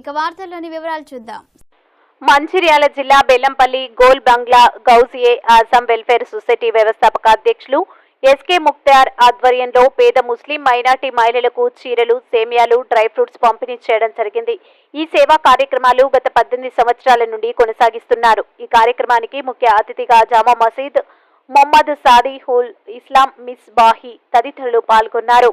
ఇక వార్తల్లోని వివరాలు చూద్దాం. మంచిర్యాల జిల్లా బెల్లంపల్లి గోల్ బంగ్లా గౌసియే ఆజం వెల్ఫేర్ సొసైటీ వ్యవస్థాపక అధ్యక్షులు ఎస్కే ముక్తార్ ఆధ్వర్యంలో పేద ముస్లిం మైనార్టీ మహిళలకు చీరలు, సేమియాలు, డ్రై ఫ్రూట్స్ పంపిణీ చేయడం జరిగింది. ఈ సేవా కార్యక్రమాలు గత 18 సంవత్సరాల నుండి కొనసాగిస్తున్నారు. ఈ కార్యక్రమానికి ముఖ్య అతిథిగా జామా మసీద్ మొహమ్మద్ సాదిహుల్ ఇస్లాం మిస్బాహి తదితరులు పాల్గొన్నారు.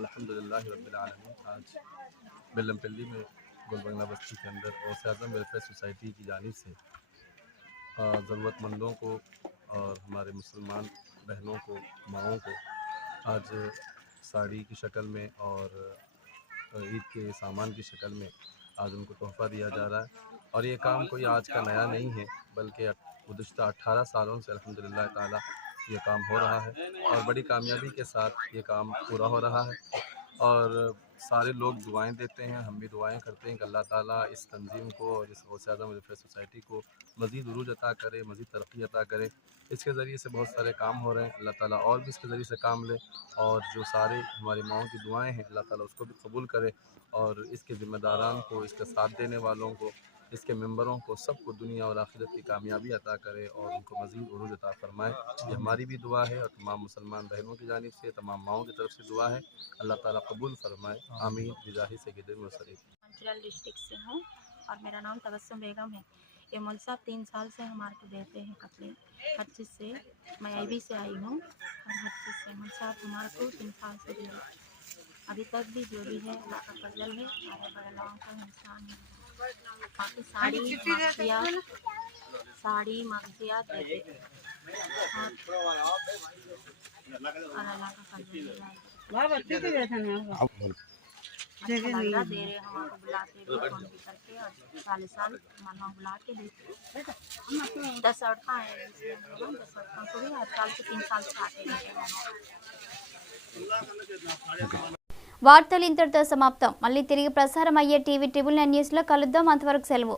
अल्हम्दुलिल्लाह रब्बिल आलमीन। आज बेल्लमपल्ली में गोल बंगला बस्ती के अंदर गौसे आज़म वेलफेयर सोसाइटी की जानिब से ज़रूरतमंदों को और हमारे मुसलमान बहनों को, माओं को आज साड़ी की शक्ल में और ईद के सामान की शक्ल में आज उनको तोहफ़ा दिया जा रहा है। और ये काम कोई आज का नया नहीं है, बल्कि गुज़िश्ता 18 सालों से अल्हम्दुलिल्लाह ताला ये काम हो रहा है और बड़ी कामयाबी के साथ ये काम पूरा हो रहा है। और सारे लोग दुआएं देते हैं, हम भी दुआएं करते हैं कि अल्लाह ताला इस तंजीम को और इस गौसे आज़म वेलफेयर सोसाइटी को मज़ीद उरूज अता करे, मज़ीद तरक्की अता करे। इसके ज़रिए से बहुत सारे काम हो रहे हैं, अल्लाह ताला और भी इसके ज़रिए से काम ले और जो सारे हमारी माओं की दुआएं हैं अल्लाह ताला उसको भी कबूल करे और इसके ज़िम्मेदारान को, इसका साथ देने वालों को, इसके मेंबरों को, सबको दुनिया और आखिरत की कामयाबी अता करे और उनको मज़ीद उरूज अता फरमाए। ये हमारी भी दुआ है और तमाम मुसलमान बहनों की जानिब से, तमाम माओं की तरफ से दुआ है। अल्लाह ताला कबूल फरमाए, आमीन बिजाहि सय्यदुल मुरसलीन। मंचिर्याल डिस्ट्रिक्ट से हूँ और मेरा नाम तबस्सुम बेगम है। ये मौल साहब 3 साल से हमारे को देते हैं कपड़े, हर चीज़ से। मैं IB से आई हूँ और हर चीज़ से मौल साहब हमारे को 3 साल से दे रहे। अभी तक भी जो भी है अल्लाह का फजल है, हमारे बड़े लोगों का इंसान है। बाकी साड़ी मगजियात देते हैं और अल्लाह का फजल है। अच्छा लग रहा दे रहे हमको, बुलाते भी फोन भी करके और साल मना बुला के देते। 10 औरतें हैं, 10 औरतों को भी हर साल से 3 साल से आते हैं। వార్తలు ఇంతటితో సమాప్తం. మళ్ళీ తిరిగి ప్రసారం అయ్యే టీవీ 9 న్యూస్లో కలుద్దాం. అంతవరకు సెలవు.